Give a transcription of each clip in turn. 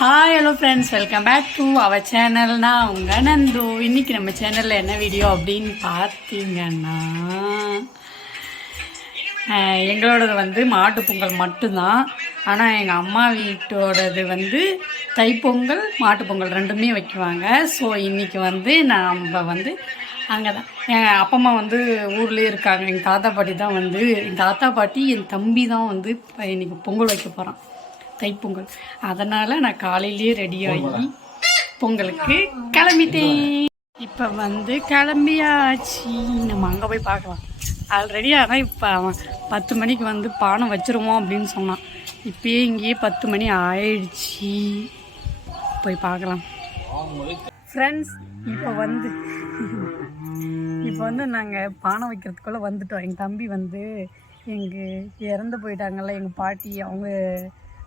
Hi hello friends welcome back to our சேனல்னா நான் உங்கள் நந்து இன்னைக்கு நம்ம சேனலில் என்ன வீடியோ அப்படின்னு பார்த்தீங்கன்னா எங்களோடது வந்து மாட்டு பொங்கல் மட்டும்தான் ஆனால் எங்கள் அம்மா வீட்டோடது வந்து தைப்பொங்கல் மாட்டு பொங்கல் ரெண்டுமே வைக்குவாங்க ஸோ இன்றைக்கி வந்து நம்ம வந்து அங்கே தான் எங்கள் அப்பா அம்மா வந்து ஊர்லேயே இருக்காங்க எங்கள் தாத்தா பாட்டி தான் வந்து எங்கள் தாத்தா பாட்டி என் தம்பி தான் வந்து இப்போ இன்னைக்கு பொங்கல் வைக்க போகிறான் தைப்பொங்கல். அதனால் நான் காலையிலேயே ரெடியாகி பொங்கலுக்கு கிளம்பிட்டேன். இப்போ வந்து கிளம்பியாச்சு. நம்ம அங்கே போய் பார்க்கலாம். ஆல்ரெடி ஆனால் இப்போ அவன் பத்து மணிக்கு வந்து பானை வச்சிருவோம் அப்படின்னு சொன்னான். இப்பயே இங்கேயே பத்து மணி ஆயிடுச்சு. போய் பார்க்கலாம். ஃப்ரெண்ட்ஸ் இப்போ வந்து இப்போ வந்து நாங்கள் பானை வைக்கிறதுக்குள்ளே வந்துட்டோம். எங்கள் தம்பி வந்து எங்கள் இறந்து போயிட்டாங்கல்ல எங்கள் பாட்டி அவங்க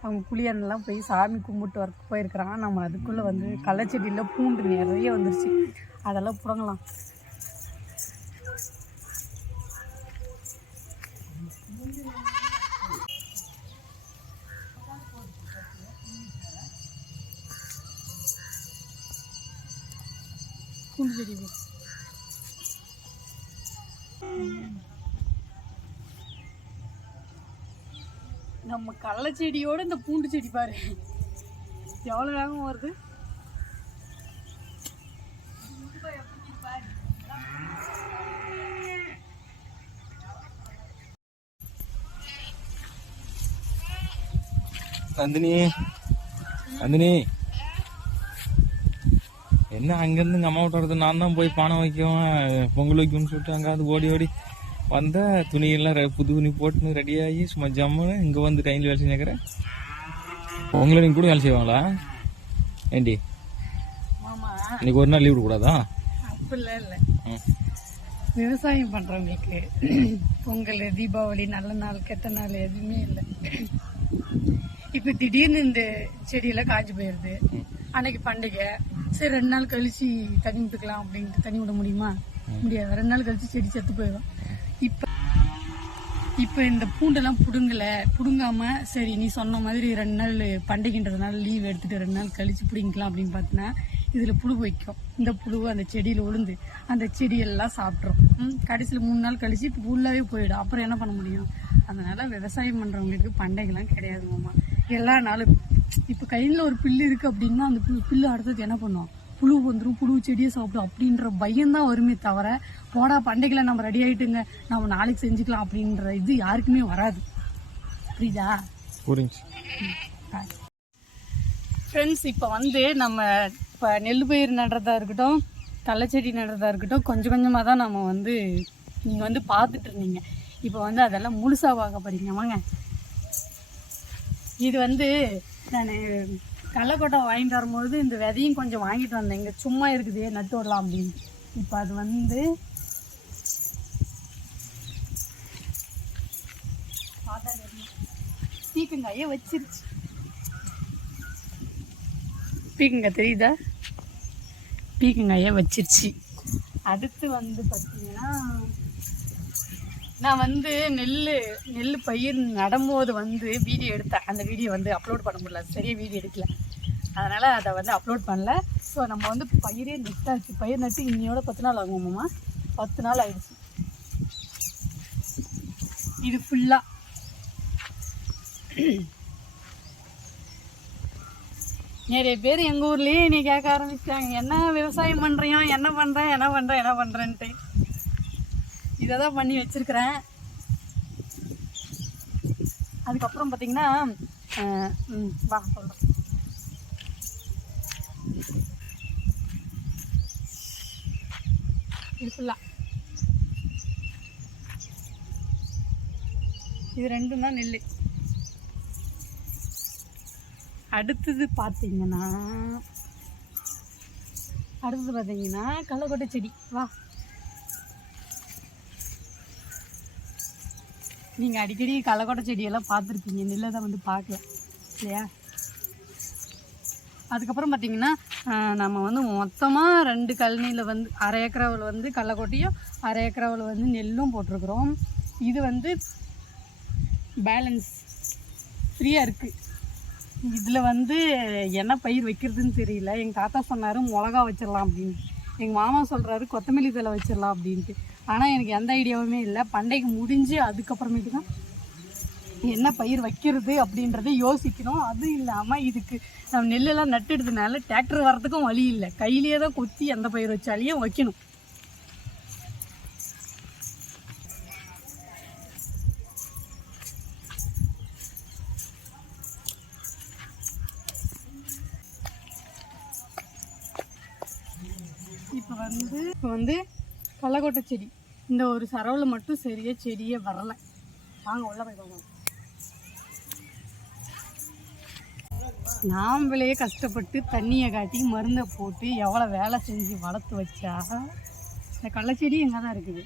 அவங்க குளியானெல்லாம் போய் சாமி கும்பிட்டு வர போயிருக்கிறாங்க. நம்ம அதுக்குள்ளே வந்து கள்ளச்செடியில் பூண்டு நிறைய வந்துருச்சு. அதெல்லாம் புடங்கலாம். பூண்டு செடி நம்ம கடலை செடியோட இந்த பூண்டு செடி பாரு. எவ்வளோ வேகம் வருது? நந்தினி நந்தினி. என்ன அங்கேருந்து எங்கள் அம்மா விட்டு வரது நான் தான் போய் பானை வைக்குவேன் பொங்கல் வைக்கும்னு சொல்லிட்டு அங்காவது ஓடி ஓடி வந்த துணியெல்லாம் புது துணி போட்டுன்னு ரெடியாகி சும்மா ஜம்முன்னு இங்கே வந்து கையில் வேலை செஞ்சுக்கிறேன் உங்களை நீங்கள் கூட வேலை செய்வாங்களா? ஏண்டி? இன்னைக்கு ஒரு நாள் லீவ் விடக்கூடாதா? அப்படிலாம் இல்லை. விவசாயம் பண்ணுறவங்களுக்கு பொங்கல் தீபாவளி நல்ல நாள் கெட்ட நாள் எதுவுமே இல்லை. இப்போ திடீர்னு இந்த செடியெல்லாம் காய்ச்சி போயிடுது அன்னைக்கு பண்டிகை. சரி ரெண்டு நாள் கழிச்சு தண்ணி விட்டுக்கலாம் அப்படின்ட்டு தண்ணி விட முடியுமா? முடியாது. ரெண்டு நாள் கழிச்சு செடி செத்து போயிடும் இப்போ இந்த பூண்டெல்லாம் புடுங்கல புடுங்காம சரி நீ சொன்ன மாதிரி ரெண்டு நாள் பண்டிகைன்றதுனால லீவ் எடுத்துட்டு ரெண்டு நாள் கழிச்சு பிடிங்கிக்கலாம் அப்படின்னு பார்த்தீங்கன்னா இதுல புழு வைக்கும். இந்த புழு அந்த செடியில விழுந்து அந்த செடியெல்லாம் சாப்பிட்ரும். கடைசியில் கடைசியில மூணு நாள் கழிச்சு இப்போ ஃபுல்லாவே போயிடும். அப்புறம் என்ன பண்ண முடியும்? அதனால விவசாயம் பண்றவங்களுக்கு பண்டைகள்லாம் கிடையாது மாமா. எல்லா நாளும். இப்போ கையில் ஒரு பில்லு இருக்கு அப்படின்னா அந்த பில்லு புல்லு அடுத்தது என்ன பண்ணுவோம் புழு வந்துடும் புழு செடியை சாப்பிடும் அப்படின்ற பயம் தான் வருமே தவிர போடா பண்டிகைல நம்ம ரெடி ஆயிட்டுங்க நம்ம நாளைக்கு செஞ்சுக்கலாம் அப்படின்ற இது யாருக்குமே வராது. புரியுதா? புரிஞ்சு. ஃப்ரெண்ட்ஸ் இப்போ வந்து நம்ம இப்போ நெல் பயிர் நடுறதா இருக்கட்டும் கள்ளச்செடி நடுறதா இருக்கட்டும் கொஞ்சம் கொஞ்சமாக தான் நம்ம வந்து நீங்கள் வந்து பார்த்துட்டு இருந்தீங்க. இப்போ வந்து அதெல்லாம் முழுசாக பார்க்க போறீங்க. வாங்க. இது வந்து நான் கடலக்கொட்டை வாங்கிட்டு வரும்போது இந்த விதையும் கொஞ்சம் வாங்கிட்டு வந்தேன். இங்கே சும்மா இருக்குது நட்டு விடலாம் அப்படின்னு. இப்போ அது வந்து பீக்கங்காயே வச்சிருச்சு. பீக்கங்காய் தெரியுதா? பீக்கங்காயை வச்சிருச்சு. அடுத்து வந்து பார்த்தீங்கன்னா நான் வந்து நெல் நெல் பயிர் நடும்போது வந்து வீடியோ எடுத்தேன். அந்த வீடியோ வந்து அப்லோட் பண்ண முடியல. சரியாக வீடியோ எடுக்கல. அதனால் அதை வந்து அப்லோட் பண்ணல. ஸோ நம்ம வந்து பயிரே நெட்டாச்சு பயிர் நட்டு இன்னையோட பத்து நாள் ஆகுமாம்மா பத்து நாள் ஆயிடுச்சு. இது ஃபுல்லாக நிறைய பேர் எங்கள் ஊர்லேயே நீ கேட்க ஆரம்பிச்சிட்டாங்க. என்ன விவசாயம் பண்ணுறியும் என்ன பண்ணுறேன் என்ன பண்ணுறேன் என்ன பண்ணுறேன்ட்டு இதை தான் பண்ணி வச்சுருக்கிறேன். அதுக்கப்புறம் பார்த்தீங்கன்னா வா சொல்கிறேன் இது ஃபுல்லாக இது ரெண்டும் தான் நெல் அடுத்தது பார்த்தீங்கன்னா அடுத்தது பார்த்தீங்கன்னா கள்ளக்கொட்டை செடி. வா. நீங்கள் அடிக்கடி கள்ளக்கொட்டை செடியெல்லாம் பார்த்துருப்பீங்க நெல்லை தான் வந்து பார்க்கல இல்லையா? அதுக்கப்புறம் பார்த்தீங்கன்னா நம்ம வந்து மொத்தமாக ரெண்டு கழனியில் வந்து அரை ஏக்கராவில் வந்து கடலக்கொட்டையும் அரை ஏக்கராவில் வந்து நெல்லும் போட்டிருக்கிறோம். இது வந்து பேலன்ஸ் ஃப்ரீயாக இருக்குது இதில் வந்து என்ன பயிர் வைக்கிறதுன்னு தெரியல. எங்கள் தாத்தா சொன்னார் மிளகா வச்சிடலாம் அப்படின்னு. எங்கள் மாமா சொல்கிறாரு கொத்தமல்லி தழை வச்சிடலாம் அப்படின்ட்டு. ஆனால் எனக்கு எந்த ஐடியாவுமே இல்லை. பண்டைக்கு முடிஞ்சு அதுக்கப்புறமேட்டு தான் என்ன பயிர் வைக்கிறது அப்படின்றத யோசிக்கணும். அதுவும் இல்லாமல் இதுக்கு நம்ம நெல்லெல்லாம் நட்டுடுதுனால டிராக்டர் வர்றதுக்கும் வழி இல்லை. கையிலேயே தான் கொத்தி எந்த பயிர் வச்சாலையும் வைக்கணும். இப்போ வந்து இப்போ வந்து கள்ளக்கொட்டை செடி. இந்த ஒரு சரவில் மட்டும் சரியாக செடியே வரலை. வாங்க உள்ள போய் பார்க்கலாம். நாம்பளே கஷ்டப்பட்டு தண்ணியை காட்டி மருந்தை போட்டு எவ்வளோ வேலை செஞ்சு வளர்த்து வச்சா இந்த கள்ளச்செடி எங்கே தான் இருக்குது?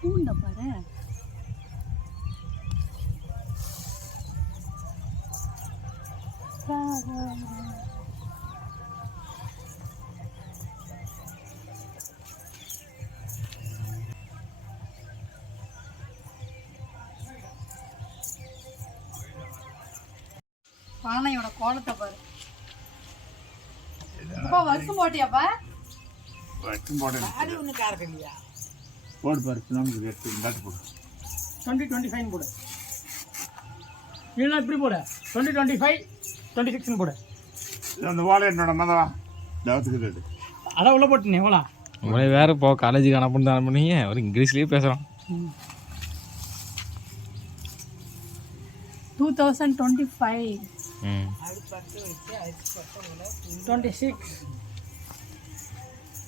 பூண்ட பாரு. பானையோட கோலத்தை பாரு. அப்பா வருஷம் போட்டியாப்பா? வட்டும் போடணும். போடு பாரு நமக்கு எடுத்து இந்தாட்டு போடு. டுவெண்ட்டி டுவெண்ட்டி ஃபைவ் போடு. இல்லைன்னா இப்படி போடு. டுவெண்ட்டி டுவெண்ட்டி ஃபைவ் டுவெண்ட்டி சிக்ஸ்னு போடு. அந்த வாழை என்னோட மதவா தவத்துக்கு அதான் உள்ள போட்டுனே எவ்வளோ உங்களே வேற இப்போ காலேஜுக்கு அனுப்புன்னு அனுப்புனீங்க அவர் இங்கிலீஷ்லேயே பேசுகிறோம் thousand twenty five twenty six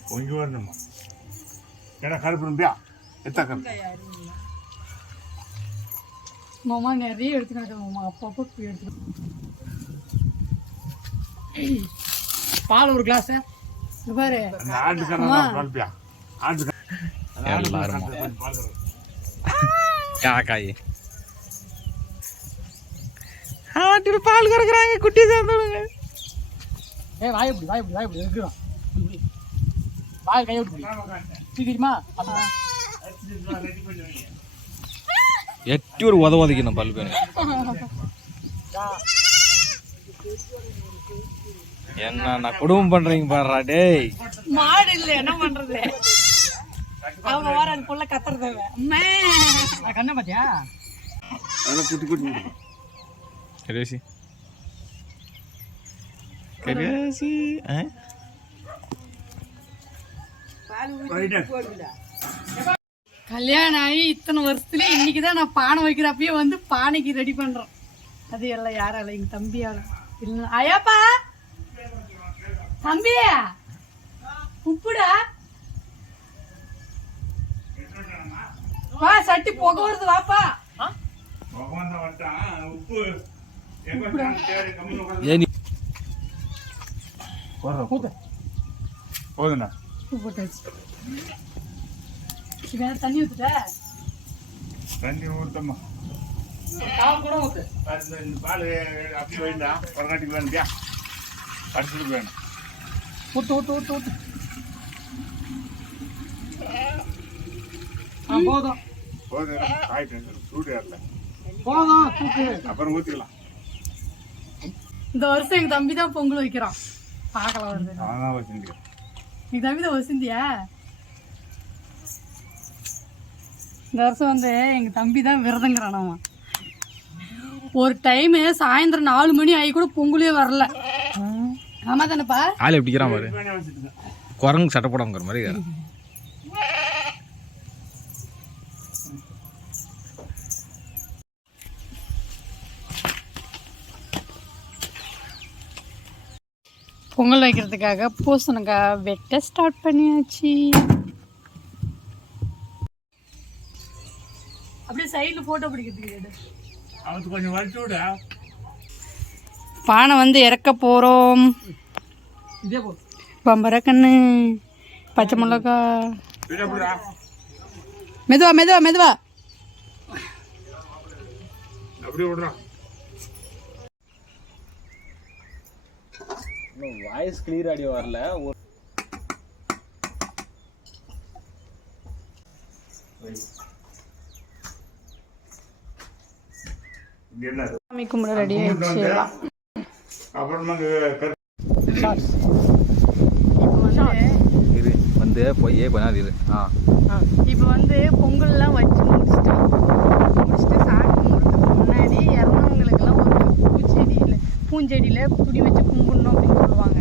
கொஞ்சம் வரணுமா ஏன்னா கருப்பு நம்பியா எத்த கருப்பு மாமா நிறைய எடுத்துக்கிட்டு மாமா அப்பப்போ எடுத்துக்கிட்டு பால் ஒரு கிளாஸு பாரு அந்த ஆட்டில் பால் கறக்குறாங்க குட்டி சேர்ந்தவங்க ஏ வாய் இப்படி வாய் இப்படி வாய் இப்படி இருக்கிறோம் வாய் கையை விட்டு அப்பா. எட்டி ஒரு உத உதைக்கணும் பல் பேனு என்ன குடும்பம் பண்றீங்க பாடுறா டேய். மாடு இல்லை என்ன பண்றது? அவங்க வர அது புள்ள கத்துறது கண்ணை அதெல்லாம் குட்டி குட்டி. கரியாசி ஆ ரைட்டு. கல்யாணம் ஆகி இத்தனை வருஷத்துல இன்னைக்கு தான் நான் பானை வைக்கிறப்பயே வந்து பானைக்கு ரெடி பண்றோம். அது எல்லாம் யாரால எங்க தம்பியால. இல்ல ஐயாப்பா! தம்பி! உப்புடா வா சட்டி புகை வருது வாப்பா. உப்பு. வேற தண்ணி ஊத்துட்ட? தண்ணி ஊத்தம்மா. கூட ஊத்து. பால் அப்படி வேண்டா பரநாட்டுக்கு வேண்டியா அடுத்ததுக்கு வேணும். ஊத்து ஊத்து ஊத்து ஊத்து. போதும். போதும். ஆயிட்டு சூடு ஏறல போதும் அப்புறம் ஊற்றிக்கலாம் இந்த வருஷம் எங்க தம்பி தான் பொங்கல் வைக்கிறான். பார்க்கலாம் வருது எங்க தம்பி தான் வசந்தியா இந்த வருஷம் வந்து எங்க தம்பி தான் விரதங்கிறான் அவன். ஒரு டைமு சாயந்தரம் நாலு மணி ஆகி கூட பொங்கலே வரல. ஆமா தானேப்பா? ஆள் எப்படிக்கிறான் பாரு. குரங்கு சட்டை போடாமங்கிற மாதிரி பொங்கல் வைக்கிறதுக்காக பூசணிக்காய் வெட்ட ஸ்டார்ட் பண்ணியாச்சு. அப்படியே சைடில் ஃபோட்டோ பிடிக்கிறதுக்கு கொஞ்சம் வலிச்சு விட. பானை வந்து இறக்க போகிறோம் இதே போதும் பம்பரக்கண்ணு பச்சை மிளகா. எப்படிடா? மெதுவா மெதுவா மெதுவா. அப்படி விடுறான் வாய்ஸ் கிளியர் ஆடியோ வரல. ஒரு சாமி கும்பிட ரெடி ஆயிடுச்சு. அப்புறமா வந்து இரு வந்து போய் இரு ஆ. இப்போ வந்து பொங்கல்லாம் வச்சு முடிச்சிட்டோம். முடிச்சுட்டு சாமி முன்னாடி இறந்தவங்களுக்கெல்லாம் ஒரு பூஞ்செடியில் துணி வச்சு கும்பிடணும் அப்படின்னு சொல்லுவாங்க.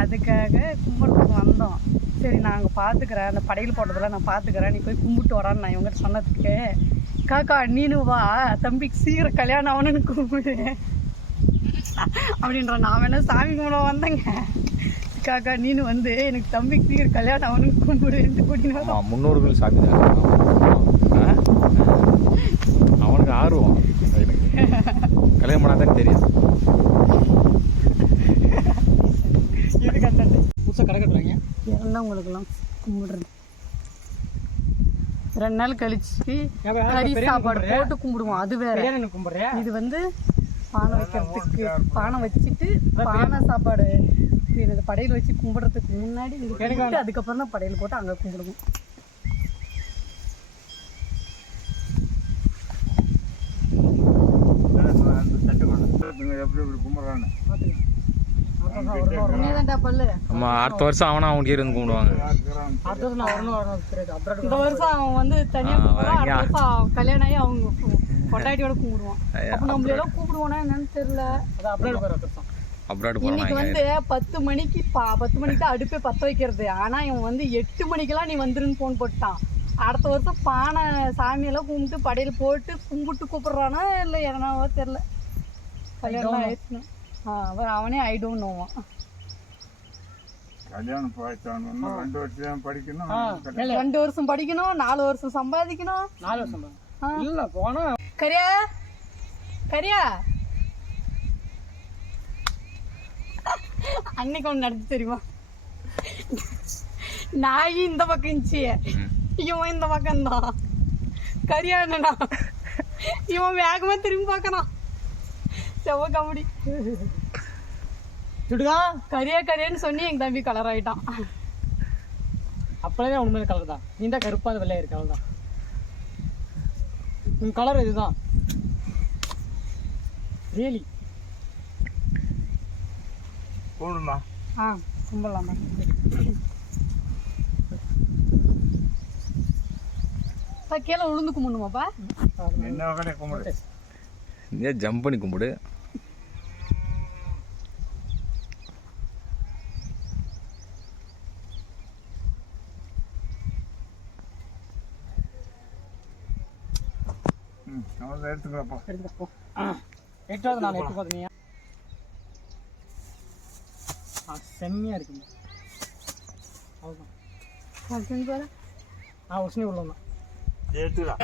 அதுக்காக கும்பிட்றதுக்கு வந்தோம். சரி நாங்கள் பார்த்துக்குறேன் அந்த படையல் போட்டதெல்லாம் நான் பார்த்துக்கிறேன் நீ போய் கும்பிட்டு வரான்னு நான் இவங்ககிட்ட சொன்னதுக்கு காக்கா நீனு வா. தம்பிக்கு சீக்கிரம் கல்யாணம் ஆகணும்னு கும்பிடு அப்படின்ற நான் வேணா சாமி கும்பிட வந்தேங்க. காக்கா நீனு வந்து எனக்கு தம்பிக்கு சீக்கிரம் கல்யாணம் ஆகணும்னு கும்பிடுன்ட்டு கூட்டினா முன்னோர்கள் சாமி தான் அவனுக்கு ஆர்வம். கல்யாணம் பண்ணாதான் தெரியும். அந்த புதுசாக கடை கட்டுறாங்க. இறந்தவங்களுக்கெல்லாம் கும்பிடுறது ரெண்டு நாள் கழிச்சு கறி சாப்பாடு? போட்டு கும்பிடுவோம் அது வேற. கும்பிட்றியா இது வந்து பானை வைக்கிறதுக்கு பானை வச்சுட்டு பானை சாப்பாடு படையல் வச்சு கும்பிடுறதுக்கு முன்னாடி அதுக்கப்புறம் தான் படையல் போட்டு அங்கே கும்பிடுவோம் அந்த தட்டு கொண்டு எப்படி எப்படி கும்பிட்றான்னு பல்லு. அடுத்த வருஷம் அவனா அவங்க இருந்து கும்பிடுவாங்க. நான் வரணும் வரணும் இந்த வருஷம் அவன் வந்து தனியா கும்பிடுவான் அடுத்த. வருஷம் அவன் கல்யாணம் ஆகி அவங்க கு- கொண்டாட்டியோட கும்பிடுவான் அப்ப நம்மள எல்லாம் கூப்பிடுவானா என்னன்னு தெரியல. அது வருஷம். இன்னைக்கு வந்து பத்து மணிக்கு பா- பத்து மணிக்கு தான் அடுப்பே பத்த வைக்கிறது. ஆனா இவன் வந்து எட்டு மணிக்கெல்லாம் நீ வந்துருன்னு ஃபோன் போட்டான் அடுத்த வருஷம் பானை சாமியெல்லாம் கும்பிட்டு படையல் போட்டு கும்பிட்டு கூப்பிடுறானா இல்ல என்னவோ தெரியல. கல்யாணம் ஆயிடுச்சுன்னு. அவன் அவனே ஐ டோன்ட் நோவான் கல்யாணம் போயிட்டானு ரெண்டு வருஷம் படிக்கணும். இல்லை ரெண்டு வருஷம் படிக்கணும் நாலு வருஷம் சம்பாதிக்கணும். நாலு வருஷம். இல்லை போனால் கரியா? கரியா? அன்னைக்கு ஒன்று நடந்து தெரியுமா? நாய் இந்த பக்கம் இருந்துச்சு. இவன் இந்த பக்கம் தான் கரியா என்னடா? இவன் வேகமா திரும்பி பார்க்கறான். செவ்வ காமெடி சுடுதா கரியா கரியான்னு சொல்லி எங்க தம்பி கலர் ஆயிட்டான். அப்பளவே உண்மையில கலர் தான். நீ தான் கருப்பாக அது வெள்ளையா இருக்கு அவ்வளோதான் உன் கலர் இதுதான். ரியலி கூடுமா ஆ கும்பலாமா அப்பா, கீழே உளுந்து கும்பிடணுமாப்பா? என்ன ஜம்ப் பண்ணி கும்பிடு. எடுத்துக்கிறப்பா எடுத்துக்கோ எட்டாவது நான் எட்டு பார்த்தீங்க செம்மையாக இருக்குங்க. அவ்வளோதான் ஆ உஷ்ணி உள்ளவங்க எடுத்துக்கலாம்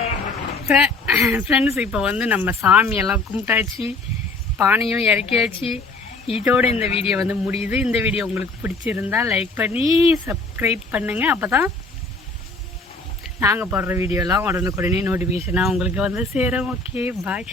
ஃப்ரெண்ட்ஸ் இப்போ வந்து நம்ம சாமியெல்லாம் கும்பிட்டாச்சு பானையும் இறக்கியாச்சு. இதோட இந்த வீடியோ வந்து முடியுது. இந்த வீடியோ உங்களுக்கு பிடிச்சிருந்தா லைக் பண்ணி சப்ஸ்கிரைப் பண்ணுங்கள் அப்போ தான் நாங்கள் போடுற வீடியோலாம் உடனுக்குடனே நோட்டிஃபிகேஷனாக உங்களுக்கு வந்து சேரும். Okay bye